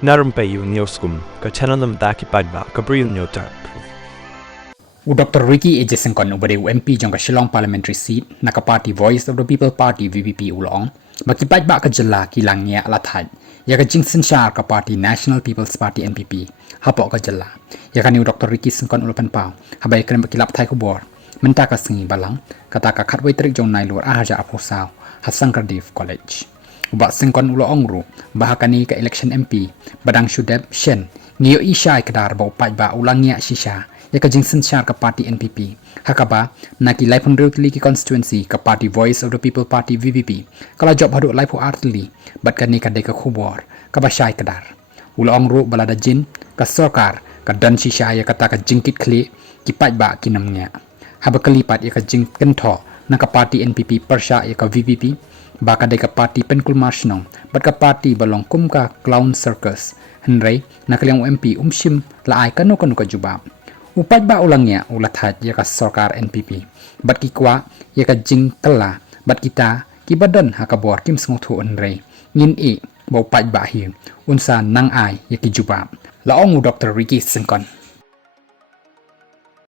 Na Rympei U Hynñiewtrep ka channel ki PAIDBAH ka Bri U Hynñiewtrep. Dr. Ricky Ejesengkon ubade MP jong ka Shillong Parliamentary Seat naka Party Voice of the People Party VPP ulong baki PAIDBAH ka jela kilangnya ala THAID ya ka jingsen syar ka Party National People's Party NPP hapok ka jela ya kan Dr. Ricky sengkon ulapan pau habai kena bakilap thai kubor menta ka sengi balang kata ka khatwai trik jong nai lur ahaja apusau Hassan Cardiff College ubak sengkon ulo ongru bahakani ka election MP badang shudep shen NGI SHAI KDAR bau PAIDBAH ulangnya shisha ya ka jingsen syar ka Party NPP HAKA naki laipun rutli ki constituency ka Party Voice of the People Party VPP kala job haduk laipu artli bat kani ka deka khubor ka ba SHAI KDAR ulo ongru balada jin ka SORKAR ka dan shisha ya kata ka jingkit kli ki PAIDBAH kinamnya haba kalipat ya ka jing kentho na ka Party NPP persha ya ka VPP baka deka Party penkul marshnong bat ka Party balong kum ka clown circus henry na kaliang MP umshim la ai kanu ka jubab PAIDBAH ulangnya ulat THAID ya ka SORKAR NPP bat ki kwa ya ka jing kala bat kita ki badan ha ka bor kim sngothu henry ngin bau PAIDBAH hi unsa nang ai ya ki jubab la ong Dr. Ricky Sengkon